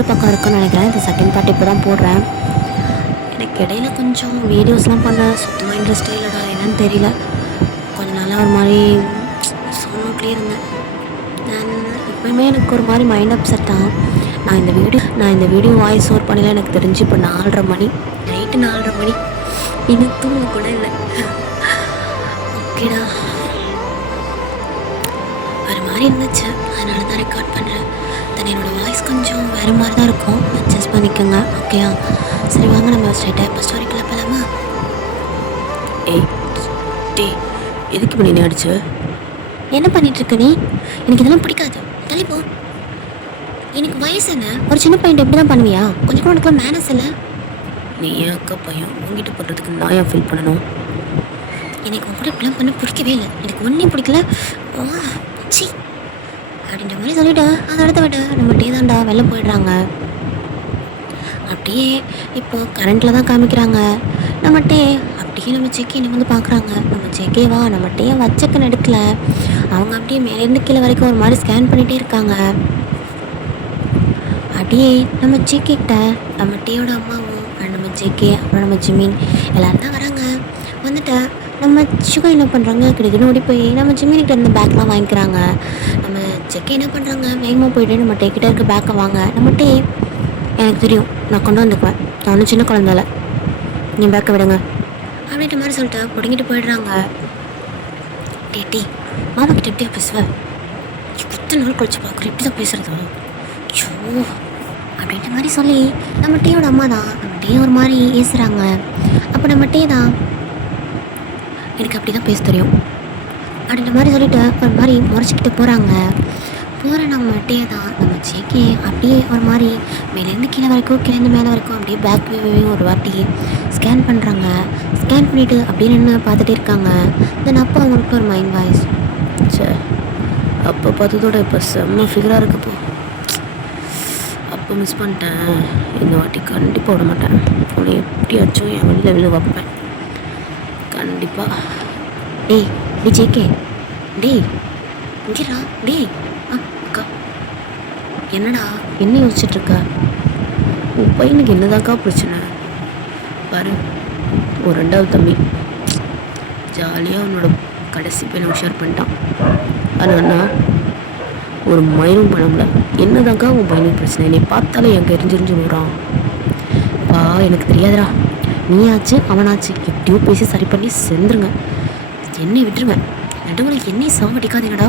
Part பக்கம் இருக்குன்னு நினைக்கிறேன். இந்த செகண்ட் பார்ட் இப்போ தான் போடுறேன். எனக்கு இடையில கொஞ்சம் வீடியோஸ்லாம் பண்ண சுத்தமாக இன்ட்ரெஸ்டே இல்லைடா, என்னன்னு தெரியல. கொஞ்சம் நல்லா ஒரு மாதிரி சோனோட்லேயே இருந்தேன். நான் எப்போயுமே எனக்கு ஒரு மாதிரி மைண்ட் அப்செட் தான். நான் இந்த வீடியோ வாய்ஸ் ஓவர் பண்ணல. எனக்கு தெரிஞ்சு இப்போ 4:30 மணி, நைட்டு 4:30 மணி. இன்னும் தூங்க கூட இல்லை. ஓகேடா, வேறு மாதிரி இருந்துச்சு, அதனால தான் ரெக்கார்ட் பண்ணுறேன். தென் என்னோடய வாய்ஸ் கொஞ்சம் வேறு மாதிரி தான் இருக்கும், அட்ஜஸ்ட் பண்ணிக்கோங்க. ஓகேயா? சரி வாங்க, நம்ம ஸ்ட்ரைட்டாக இப்போ ஸ்டோரிக்குள்ளே போகலாமா? எதுக்கு பண்ணி நீ அடிச்சு? என்ன பண்ணிகிட்ருக்க நீ? எனக்கு இதெல்லாம் பிடிக்காது, தள்ளிப்போ. எனக்கு வயசு என்ன? ஒரு சின்ன பையன் எப்படி தான் பண்ணுவியா? கொஞ்சம் கூட உனக்குலாம் மேனஸ் இல்லை. நீ ஏன் அக்கா பையன் உங்ககிட்ட பண்ணுறதுக்கு நான் ஏன் ஃபீல் பண்ணணும்? எனக்கு உன் கூட இப்படிலாம் பண்ண பிடிக்கவே இல்லை. எனக்கு ஒன்றையும் பிடிக்கல. சி அப்படின்ற மாதிரி சொல்லிவிட்டு அதை அடுத்த விட்டு நம்ம டே தான்டா வெளில போயிடுறாங்க. அப்படியே இப்போது கரண்ட்டில் தான் காமிக்கிறாங்க. நம்ம டே அப்படியே நம்ம செக்கி என்ன வந்து பார்க்குறாங்க. நம்ம செக்கேவா நம்ம டே வச்சக்கன்னு எடுக்கல. அவங்க அப்படியே மேலேருந்து கீழே வரைக்கும் ஒரு மாதிரி ஸ்கேன் பண்ணிகிட்டே இருக்காங்க. அப்படியே நம்ம ஜேகேக்கிட்ட நம்ம டேயோட அம்மாவும் நம்ம ஜேகே அப்புறம் நம்ம ஜிமின் எல்லோரும் தான் வராங்க. வந்துட்டு நம்ம சுகா என்ன பண்ணுறாங்க, கிட்டத்தட்ட ஓடி போய் நம்ம ஜிமின்கிட்ட இருந்த பேக்லாம் வாங்கிக்கிறாங்க. நம்ம ஜேகே என்ன பண்ணுறாங்க, வேகமாக போய்ட்டு நம்ம டேக்கிட்ட இருக்க பேக்கை வாங்க. நம்ம டே எனக்கு தெரியும், நான் கொண்டு வந்துக்குவேன், நான் ஒன்றும் சின்ன குழந்தைல, நீ பேக்கை விடுங்க அப்படின்ற மாதிரி சொல்லிட்டு பிடிங்கிட்டு போயிடுறாங்க. டே மாமா கிட்ட எப்படியா பேசுவேன்? இத்தனை நாள் கழிச்சு பார்க்குறேன், இப்படி தான் பேசுகிறது. ஐயோ அப்படின்ற மாதிரி சொல்லி நம்ம டேயோட அம்மா தான் நம்ம டே ஒரு மாதிரி ஏசுகிறாங்க. அப்போ நம்ம டே தான் எனக்கு அப்படி தான் பேச தெரியும் அப்படின்ற மாதிரி சொல்லிவிட்டு ஒரு மாதிரி முறைச்சிக்கிட்டு போகிற நம்ம டே தான் நம்ம ஜேகே அப்படியே ஒரு மாதிரி மேலேருந்து கீழே வரைக்கும் கீழேருந்து மேலே வரைக்கும் அப்படியே பேக் வியூவையும் ஒரு வாட்டி ஸ்கேன் பண்ணுறாங்க. ஸ்கேன் பண்ணிவிட்டு அப்படியே நின்று பார்த்துட்டே இருக்காங்க. தென் அப்போ அவங்களுக்கு ஒரு மைண்ட் வாய்ஸ், சரி அப்போ பார்த்ததோட இப்போ செம்ம ஃபிகராக இருக்கப்போ. அப்போ மிஸ் பண்ணிட்டேன், இந்த வாட்டி கண்டிப்பாக விட மாட்டேன். உன்னை எப்படியாச்சும் என் வெளியில் வைப்பேன் கண்டிப்பாக. டேய் ஜேகே, டேய் இங்கேடா. டேய் அக்கா, என்னடா என்ன யோசிச்சுட்ருக்க? உன் பையனுக்கு என்னதாக்கா பிரச்சனை? பாரு, ஒரு 2வது தம்பி ஜாலியாக அவனோட கடைசி பையனை ஷேர் பண்ணிட்டான். ஆனால் ஒரு மயிரும் பண்ணல. என்னதாக்கா உன் பையனுக்கு பிரச்சனை? என்னை பார்த்தாலே என் எரிஞ்சு விடுறான். எனக்கு தெரியாதுடா. நீயாச்சு அவனாச்சு எப்படியோ பேசி சரி பண்ணி செஞ்சுருங்க, என்னை விட்டுருங்க. நடுவில் என்னையும் சாவடிக்காதீங்கடா.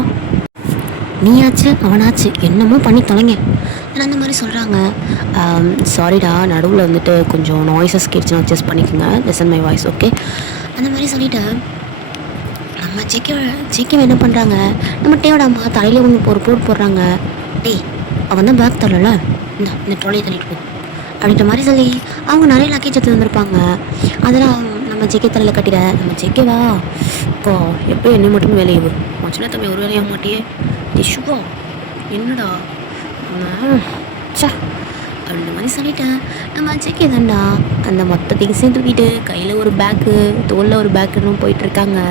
நீயாச்சு அவனாச்சு என்னமோ பண்ணி தொலைங்க அந்த மாதிரி சொல்கிறாங்க. சாரிடா, நடுவில் வந்துட்டு கொஞ்சம் நாய்ஸஸ் கேட்டுச்சுன்னா அட்ஜஸ்ட் பண்ணிக்கோங்க. Listen my voice, okay? அந்த மாதிரி சொல்லிவிட்டு நம்ம ஜேகே என்ன பண்ணுறாங்க, நம்ம டேயோட அம்மா தலையில் ஒரு போட்டு போடுறாங்க. டேய் அவன் தான் பேக் தரல, இந்த ட்ராலியை தள்ளிட்டு போ அப்படின்ற மாதிரி சொல்லி அவங்க நிறைய லக்கேஜ் எடுத்து வந்திருப்பாங்க. அதெல்லாம் நம்ம ஜேகே தலையில் கட்டிட நம்ம ஜேகேவா இப்போ எப்போ என்னை மட்டும் வேலையை சின்ன தம்பி ஒரு வேலையாக மாட்டியே டிஷ்ஷுப்போ என்னடா சா அப்படின்ற மாதிரி சொல்லிட்டேன். நம்ம ஜேகே தான்டா அந்த மொத்த திங்ஸையும் தூக்கிட்டு கையில் ஒரு பேக்கு தோளில் ஒரு பேக்குன்னு போயிட்டுருக்காங்க.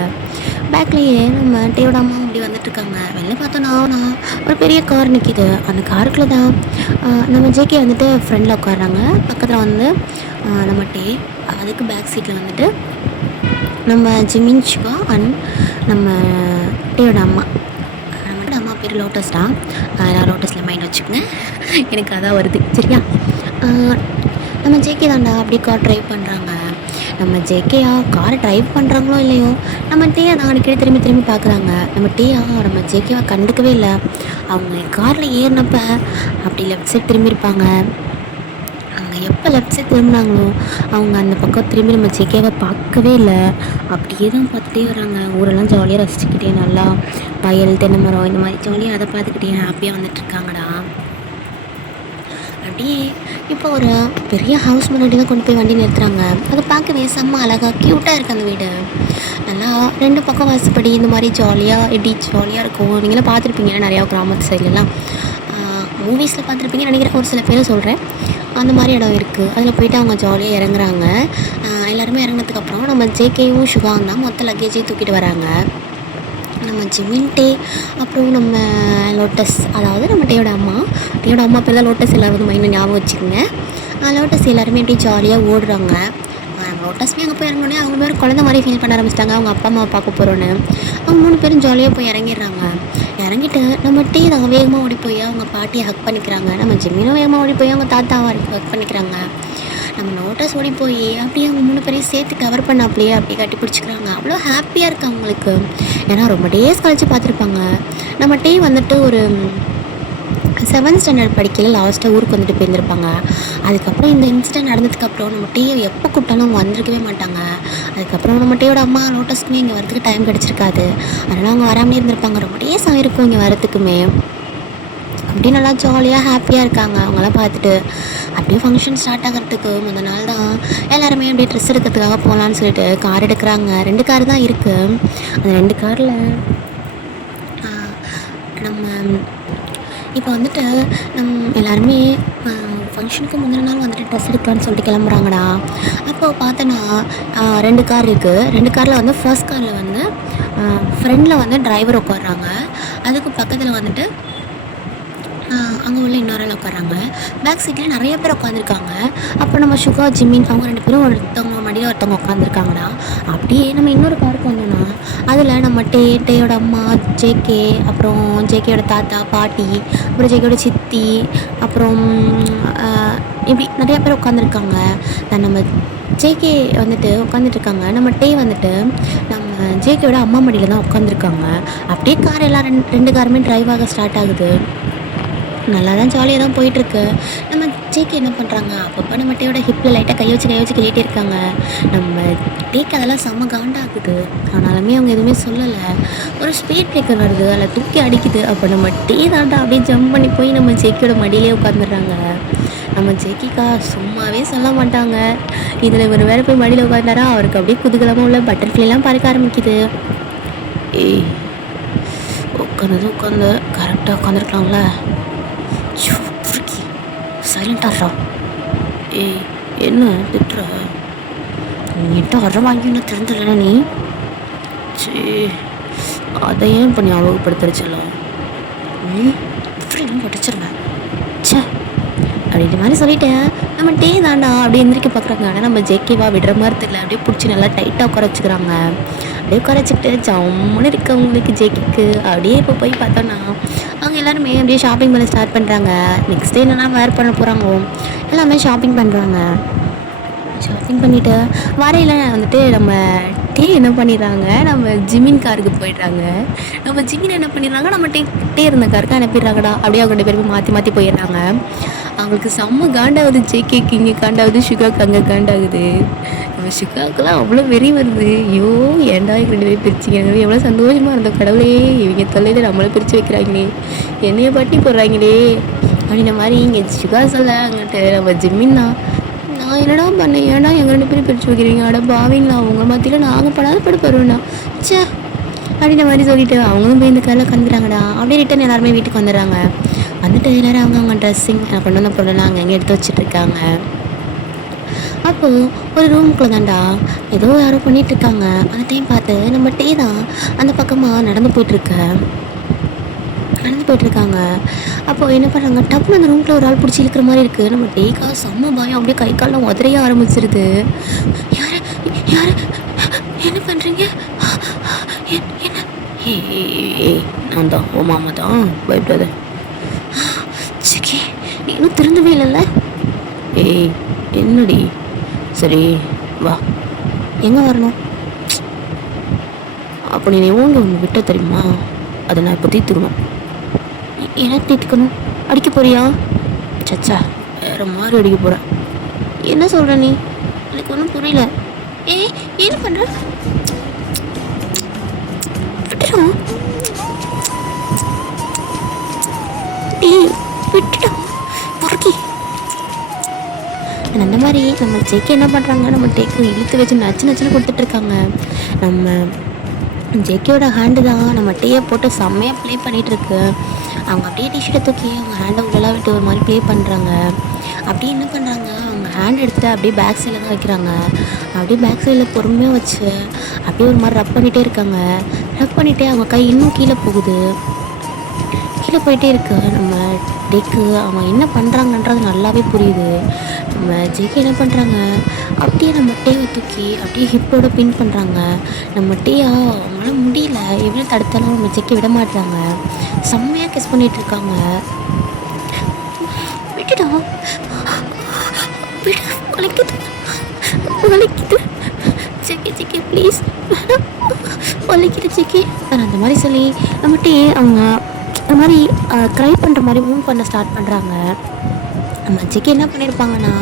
பேக்லேயே நம்ம டேயோட அம்மா அப்படி வந்துட்டுருக்காங்க. வெளில பார்த்தோன்னா ஒரு பெரிய கார் நிற்கிது. அந்த காருக்குள்ளே தான் நம்ம ஜேகே வந்துட்டு ஃப்ரெண்டில் உட்காடுறாங்க. பக்கத்தில் வந்து நம்ம டே, அதுக்கு பேக் சீட்டில் வந்துட்டு நம்ம ஜிமின், சிவா அண்ட் நம்ம டேயோட அம்மா. நம்மளோட அம்மா பேர் லோட்டஸ் தான். நான் லோட்டஸில் மைண்ட் வச்சுக்கோங்க, எனக்கு அதான் வருது சரியா. நம்ம ஜேகே தாண்டா அப்படியே கார் ட்ரைவ் பண்ணுறாங்க. நம்ம ஜேகேயா காரை ட்ரைவ் பண்ணுறாங்களோ இல்லையோ, நம்ம டேயா தான் அடிக்கடி திரும்பி பார்க்குறாங்க. நம்ம டேயா நம்ம ஜேகேவா கண்டுக்கவே இல்லை. அவங்க காரில் ஏறினப்ப அப்படி லெஃப்ட் சைட் திரும்பியிருப்பாங்க. அவங்க எப்போ லெஃப்ட் சைட் திரும்பினாங்களோ அவங்க அந்த பக்கம் திரும்பி நம்ம ஜேகேவை பார்க்கவே இல்லை. அப்படியே தான் பார்த்துட்டே வராங்க. ஊரெல்லாம் ஜாலியாக ரசிச்சுக்கிட்டே நல்லா வயல் தென்னை மரம் இந்த மாதிரி ஜாலியாக அதை பார்த்துக்கிட்டே ஹாப்பியாக வந்துட்டுருக்காங்கடா. அப்படியே இப்போ ஒரு பெரிய ஹவுஸ் முன்னாடி தான் கொண்டு போய் வண்டி நிறுத்துறாங்க. அதை பார்க்கவே செம்ம அழகாக க்யூட்டாக இருக்குது அந்த வீடு. நல்லா 2 பக்கம் வாசப்படி இந்த மாதிரி ஜாலியாக இருக்கும். நீங்களாம் பார்த்துருப்பீங்க நிறையா கிராமத்து சைட்லலாம், மூவிஸில் பார்த்துருப்பீங்க நினைக்கிறேன். ஒரு சில பேரை சொல்கிறேன், அந்த மாதிரி இடம் இருக்குது. அதில் போய்ட்டு அவங்க ஜாலியாக இறங்குறாங்க. எல்லாருமே இறங்கினதுக்கப்புறம் நம்ம ஜேகேயும் சுகாவும் தான் மொத்த லக்கேஜையும் தூக்கிட்டு வராங்க. நம்ம ஜிமின் டே, அப்புறம் நம்ம லோட்டஸ், அதாவது நம்ம டேயோட அம்மா. டேயோட அம்மா பேர் தான் லோட்டஸ், எல்லோரும் வந்து மைண்டில் ஞாபகம் வச்சுக்கோங்க. லோட்டஸ் எல்லாருமே அப்படியே ஜாலியாக ஓடுறாங்க. லோட்டஸ்மே அங்கே போய் இறங்கினோடனே அவங்க பேர் குழந்த மாதிரி ஃபீல் பண்ண ஆரம்பிச்சிட்டாங்க, அவங்க அப்பா அம்மாவை பார்க்க போகிறோன்னு. அவங்க 3 பேரும் ஜாலியாக போய் இறங்கிடுறாங்க. இறங்கிட்டு நம்ம டீ நாங்கள் வேகமாக ஓடி போய் அவங்க பாட்டியை ஹக் பண்ணிக்கிறாங்க. நம்ம ஜிம்மினும் வேகமாக ஓடி போய் அவங்க தாத்தாவை ஹக் பண்ணிக்கிறாங்க. நம்ம லோட்டஸ் ஓடி போய் அப்படியே அவங்க 3 பேரையும் சேர்த்து கவர் பண்ணாப்லையே அப்படியே கட்டி பிடிச்சிக்கிறாங்க. அவ்வளோ ஹாப்பியாக இருக்குது அவங்களுக்கு. ஏன்னா ரொம்ப டேஸ் கழிச்சு பார்த்துருப்பாங்க. நம்ம டீ வந்துட்டு ஒரு 7th ஸ்டாண்டர்ட் படிக்கையில் லாஸ்ட்டாக ஊருக்கு வந்துட்டு போயிருந்திருப்பாங்க. அதுக்கப்புறம் இந்த இன்சிடென்ட் நடந்ததுக்கப்புறம் நம்ம டீயை எப்போ கூப்பிட்டாலும் அவங்க வந்திருக்கவே மாட்டாங்க. அதுக்கப்புறம் நம்ம டீயோட அம்மா லோட்டஸ்க்குமே இங்கே வரதுக்கு டைம் கிடச்சிருக்காது. அதனால் அவங்க வராமலே இருந்திருப்பாங்க. ரொம்ப டேஸ் ஆகிருக்கும் இங்கே வரத்துக்குமே. அப்படியே நல்லா ஜாலியாக ஹாப்பியாக இருக்காங்க அவங்களாம் பார்த்துட்டு. அப்படியே ஃபங்க்ஷன் ஸ்டார்ட் ஆகிறதுக்கு முந்த நாள் தான் எல்லாருமே அப்படியே ட்ரெஸ் எடுக்கிறதுக்காக போகலான்னு சொல்லிட்டு கார் எடுக்கிறாங்க. 2 கார் தான் இருக்குது. அந்த 2 காரில் நம்ம இப்போ வந்துட்டு எல்லாருமே ஃபங்க்ஷனுக்கு முந்தின நாள் வந்துட்டு ட்ரெஸ் எடுக்கலான்னு சொல்லிட்டு கிளம்புறாங்கடா. அப்போது பார்த்தோன்னா 2 கார் இருக்குது. 2 காரில் வந்து ஃபர்ஸ்ட் காரில் வந்து ஃப்ரெண்டில் வந்து டிரைவர் உட்காடுறாங்க. அதுக்கு பக்கத்தில் வந்துட்டு அங்கே உள்ள இன்னொரு ஆள் உட்காடுறாங்க. பேக் சீட்டில் நிறைய பேர் உட்காந்துருக்காங்க. அப்போ நம்ம சுகா, ஜிமின் அவங்க 2 பேரும் ஒருத்தவங்க மடியில் ஒருத்தவங்க உட்காந்துருக்காங்கடா. அப்படியே நம்ம இன்னொரு காருக்கு வந்தோன்னா அதில் நம்ம டேயோட அம்மா, ஜேகே, அப்புறம் ஜேகேயோட தாத்தா, பாட்டி, அப்புறம் ஜேகேயோட சித்தி, அப்புறம் இப்படி நிறையா பேர் உட்காந்துருக்காங்க. நம்ம ஜேகே வந்துட்டு உட்காந்துட்ருக்காங்க. நம்ம டே வந்துட்டு நம்ம ஜேகேயோட அம்மா மடியில் தான் உட்காந்துருக்காங்க. அப்படியே கார் எல்லாம் 2 காருமே டிரைவ் ஆக ஸ்டார்ட் ஆகுது. நல்லா தான் ஜாலியாக தான் போயிட்டுருக்கு. நம்ம ஜேகே என்ன பண்ணுறாங்க, அப்பப்போ நம்ம டேயோட ஹிப்பில் லைட்டாக கை வச்சு கேட்டே இருக்காங்க. நம்ம டேக்கு அதெல்லாம் செம்ம காண்டாகுது. ஆனாலுமே அவங்க எதுவுமே சொல்லலை. ஒரு ஸ்பீட் பிரேக்கர் வருது, அதில் தூக்கி அடிக்குது. அப்போ நம்ம டே தாண்டா அப்படியே ஜம்ப் பண்ணி போய் நம்ம ஜேகேயோட மடியிலே உட்காந்துடுறாங்க. நம்ம ஜேக்கிக்கா சும்மாவே சொல்ல மாட்டாங்க. இதில் இவர் வேறு போய் மடியில் உட்காந்தாரா, அவருக்கு அப்படியே குதூகலமாக உள்ள பட்டர்ஃப்ளைலாம் பறக்க ஆரம்பிக்குது. ஏய், உட்காந்து கரெக்டாக உட்காந்துருக்கலாம்ல. சைலண்டாகிறா. ஏய், என்ன திட்டுற? என்கிட்ட வர வாங்கின்னு தெரிஞ்சல நீ. சரி, அதை ஏன் பண்ணி ஞாபகப்படுத்துறச்சலாம். இப்படிலாம் படிச்சிருவேன். சே, அப்படின்ற மாதிரி சொல்லிட்டேன். நம்ம டே தாண்டா அப்படியே எந்திரிக்க பார்க்குறாங்க. ஆனால் நம்ம ஜேகேவா விடுற மாதிரி தெரியல. அப்படியே பிடிச்சி நல்லா டைட்டாக உட்கார வச்சுக்கிறாங்க. அப்படியே உட்கார வச்சுக்கிட்டு ஜம்முன்னு இருக்கவங்களுக்கு ஜேகேக்கு அப்படியே இப்போ போய் பார்த்தோன்னா அவங்க எல்லாருமே அப்படியே ஷாப்பிங் பண்ண ஸ்டார்ட் பண்ணுறாங்க. நெக்ஸ்ட் டே என்னென்னா வேர் பண்ண போகிறாங்களோ எல்லாமே ஷாப்பிங் பண்ணுறாங்க. ஷாப்பிங் பண்ணிவிட்டு வரையில் வந்துட்டு நம்ம டே என்ன பண்ணிடுறாங்க, நம்ம ஜிமின் காருக்கு போயிடுறாங்க. நம்ம ஜிமின் என்ன பண்ணிடுறாங்க, நம்ம டே இருந்த காருக்கு அனுப்பிடுறாங்கடா. அப்படியே அவங்க 2 பேருமே மாற்றி போயிடுறாங்க. அவங்களுக்கு செம்ம காண்டாகுது. ஜேகேக்கு இங்கே காண்டாகுது, சுகாவுக்கு அங்கே காண்டாகுது. நம்ம சுகாவுக்குலாம் அவ்வளோ வெறி வருது. ஐயோ, ஏன்டா 2 பேரும் பிரிச்சிங்க, எவ்வளோ சந்தோஷமாக இருந்தோம். கடவுளே, இவங்க தொல்லையில் நம்மளை பிரித்து வைக்கிறாங்களே, என்னைய பட்டி போடுறாங்களே அப்படின்ற மாதிரி இங்கே சுகா சொல்ல. அங்கிட்டு நம்ம ஜிம்மின்னா, நான் என்னடா பண்ணேன், ஏன்டா எங்கள் 2 பேரும் பிரித்து வைக்கிறீங்க, அட பாவீங்களா, அவங்க மத்தியில் நாங்கள் படாத படுப்போம்னா சே அப்படின்ற மாதிரி சொல்லிட்டு அவங்களும் போய் இந்த காரில் கந்துறாங்கடா. அப்படியே ரிட்டன் எல்லாருமே வீட்டுக்கு வந்துடுறாங்க. வந்துட்டு எல்லோரும் அவங்க ட்ரெஸ்ஸிங் கொண்டு வந்த பொருளெல்லாம் அங்கங்கே எடுத்து வச்சிட்ருக்காங்க. அப்போது ஒரு ரூமுக்குள்ளே தாண்டா ஏதோ யாரோ பண்ணிகிட்ருக்காங்க. அந்த டைம் பார்த்து நம்ம டே தான் அந்த பக்கமாக நடந்து போயிட்டுருக்காங்க. அப்போது என்ன பண்ணுறாங்க, டப்புன்னு அந்த ரூமில் ஒரு ஆள் பிடிச்சி இழுக்கிற மாதிரி இருக்குது. நம்ம டேக்கா செம்ம பயம். அப்படியே கை காலில் உதறைய ஆரம்பிச்சிருது. யார் என்ன பண்ணுறீங்க, என்ன? ஏய், நான் தான் ஓ மாமா தான், பயப்படாத. சரி, நீ இன்னும் திருந்தவே இல்லைல்ல? ஏய், என்னடி? சரி வா. எங்கே வரணும்? அப்போ நீ ஓங்க ஒன்று விட்ட தெரியுமா, அதை நான் இப்போ தீர்த்துக்கணும். என்ன தீர்த்துக்கணும்? அடிக்க போறியா? சச்சா, வேறு மாதிரி அடிக்க போகிறேன். என்ன சொல்கிற நீ? எனக்கு ஒன்றும் புரியல. ஏய், என்ன பண்ணுற? விட்டுடும். விட்டுடும் பொறுக்கி. அந்த மாதிரி நம்ம ஜேக்கே என்ன பண்ணுறாங்க, நம்ம டேக்கு இழுத்து வச்சு நச்சுன்னு கொடுத்துட்ருக்காங்க. நம்ம ஜேக்கேயோட ஹேண்டு தான் நம்ம டேயை போட்டு செம்மையாக ப்ளே பண்ணிகிட்ருக்கு. அவங்க அப்படியே டிஷர்ட்டை தூக்கி அவங்க ஹேண்டை உள்ளெல்லாம் விட்டு ஒரு மாதிரி ப்ளே பண்ணுறாங்க. அப்படியே என்ன பண்ணுறாங்க, அவங்க ஹேண்ட் எடுத்துகிட்டு அப்படியே பேக் சைடில் தான் வைக்கிறாங்க. அப்படியே பேக் சைடில் பொறுமையாக வச்சு அப்படியே ஒரு மாதிரி ரப் பண்ணிகிட்டே இருக்காங்க. ரப் பண்ணிகிட்டே அவங்க கை இன்னும் கீழே போகுது, கீழே போயிட்டே இருக்கு. நம்ம டேக்கு அவன் என்ன பண்ணுறாங்கன்றது நல்லாவே புரியுது. நம்ம ஜேகே என்ன பண்ணுறாங்க, அப்படியே நம்ம டேவை தூக்கி அப்படியே ஹிப்போட பின் பண்ணுறாங்க. நம்ம டேயா அவங்களால முடியல, எவ்வளோ தடுத்தாலும் நம்ம ஜேகே விட மாட்டுறாங்க. செம்மையாக கிஸ் பண்ணிகிட்டு இருக்காங்க. விட்டுடா, விட, வலிக்குது வலிக்குது ஜேகே ஜேகே ப்ளீஸ் வலிக்குது ஜேகே அந்த மாதிரி சொல்லி நம்மகிட்டே அவங்க அந்த மாதிரி க்ரை பண்ணுற மாதிரி மூவ் பண்ண ஸ்டார்ட் பண்ணுறாங்க. நம்ம ஜேகே என்ன பண்ணியிருப்பாங்கன்னா,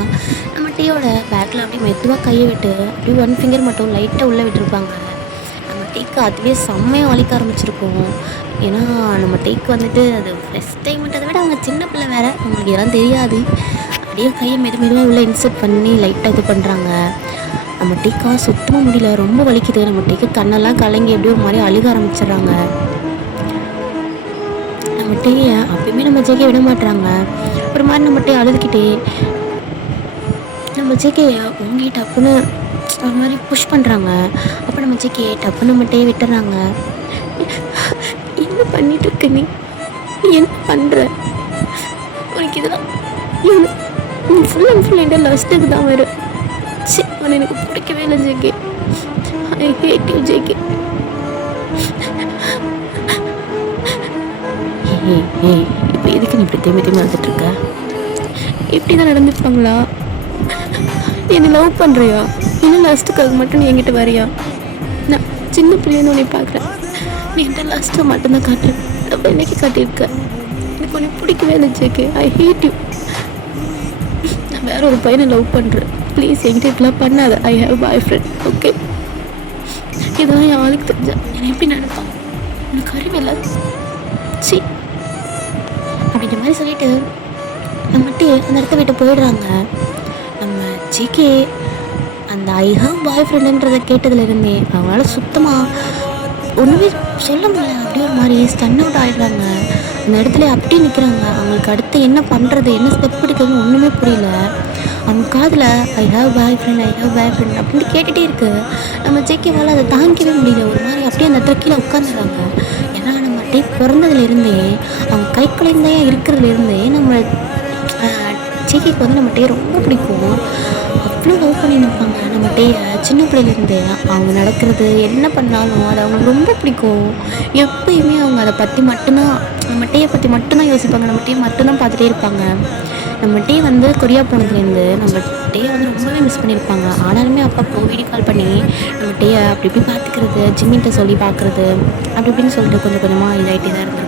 நம்ம டீயோட பேக்கில் அப்படியே மெதுவாக கையை விட்டு அப்படியே 1 ஃபிங்கர் மட்டும் லைட்டாக உள்ளே விட்டுருப்பாங்க. நம்ம டீக்கு அதுவே செம்மையாக வலிக்க ஆரம்பிச்சிருக்கோம். ஏன்னா நம்ம டேக்கு வந்துட்டு அது ஃபஸ்ட் டைம்ன்றதை விட அவங்க சின்ன பிள்ளை வேறு, அவங்களுக்கு இதெல்லாம் தெரியாது. அப்படியே கையை மெதுவாக உள்ளே இன்சர்ட் பண்ணி லைட்டாக இது பண்ணுறாங்க. நம்ம டேக்கா சுத்தமாக முடியல, ரொம்ப வலிக்குது. நம்ம டேக்கு கண்ணெல்லாம் கலங்கி எப்படியோ ஒரு மாதிரி அழுக ஆரம்பிச்சிடுறாங்க. நம்ம டேயை அப்பயுமே நம்ம ஜேகே விட மாட்டுறாங்க. ஒரு மாதிரி நம்ம டே அழுதுகிட்டே நம்ம ஜேகேயை ஓங்கி டப்புன்னு ஒரு மாதிரி புஷ் பண்ணுறாங்க. அப்போ நம்ம ஜேகே டப்புன்னு நம்ம டே விட்டுறாங்க. என்ன பண்ணிட்டு இருக்க நீ என்ன பண்ணுற, உனக்கு இதெல்லாம் நீ ஃபுல் அண்ட் ஃபுல் என்கிட்ட லஸ்ட்டுக்கு தான் வரும். சரி அவனை எனக்கு பிடிக்கவே இல்லை JK, I hate you JK. இப்போ எதுக்கு நீ இப்படி திரும்பி வந்துட்டுருக்க? இப்படி தான் நடந்துப்பாங்களா? நீ என்னை லவ் பண்ணுறியா? இன்னும் லாஸ்ட்டுக்காக மட்டும் நீ என்கிட்ட வரியா? நான் சின்ன பிள்ளைன்னு உன்னை பார்க்குறேன், நீ என்கிட்ட லாஸ்ட்டாக மட்டும்தான் காட்டுறேன். அப்போ என்னைக்கு காட்டியிருக்க? எனக்கு உன்னை பிடிக்கவே இல்லை ஜேகே, ஐ ஹேட் யூ. நான் வேற ஒரு பையனை லவ் பண்ணுறேன், ப்ளீஸ் என்கிட்ட இப்படிலாம் பண்ணாத. I have bye friend, okay? இதெல்லாம் என் ஆளுக்கு தெரிஞ்சா என்னை எப்படி நினைப்பாங்க? எனக்கு அறிவில்லை. சி அப்படின்ற மாதிரி சொல்லிட்டு நம்மட்டு அந்த இடத்த விட்டு போயிடுறாங்க. நம்ம ஜேகே அந்த ஐ ஹவ் பாய் ஃப்ரெண்டுன்றதை கேட்டதுலேருந்தே அவங்களால சுத்தமாக ஒன்றுமே சொல்ல முடியல. அப்படியே ஒரு மாதிரி ஸ்டன் அவுட் ஆகிடுறாங்க. அந்த இடத்துல அப்படியே நிற்கிறாங்க. அவங்களுக்கு அடுத்து என்ன பண்ணுறது, என்ன ஸ்டெப் எடுக்கிறதுன்னு ஒன்றுமே புரியல. அவங்க காதில் I have bye friend, I have bye friend அப்படின்னு கேட்டுகிட்டே இருக்கு. நம்ம ஜேகேவால் அதை தாங்கிக்கவே முடியல. ஒரு மாதிரி அப்படியே அந்த இடத்துல கீழே உட்காந்துடுறாங்க. ஏன்னா நம்ம டே பிறந்ததுலேருந்தே அவங்க கை குழந்தையாக இருக்கிறதுலேருந்தே நம்ம ஜேகேக்கு வந்து நம்ம டே ரொம்ப பிடிக்கும். அவ்வளோ லவ் பண்ணி நிற்பாங்க நம்ம டேயை. சின்ன பிள்ளையிலேருந்தே அவங்க நடக்கிறது என்ன பண்ணாலும் அது அவங்களுக்கு ரொம்ப பிடிக்கும். எப்பயுமே அவங்க அதை பற்றி மட்டும்தான், நம்ம டேயை பற்றி மட்டும்தான் யோசிப்பாங்க. நம்ம டே மட்டும்தான் பார்த்துட்டே இருப்பாங்க. நம்ம டே வந்து கொரியா போனதுலேருந்து நம்ம டே வந்து ரொம்பவே மிஸ் பண்ணியிருப்பாங்க. ஆனாலுமே அப்பப்போ வீடியோ கால் பண்ணி நம்ம டேயை அப்படி இப்படி பார்த்துக்கிறது, ஜிம்மிட்ட சொல்லி பார்க்குறது அப்படி இப்படின்னு சொல்லிட்டு கொஞ்சம் கொஞ்சமாக இதாகிட்டே தான் இருந்திருப்பாங்க.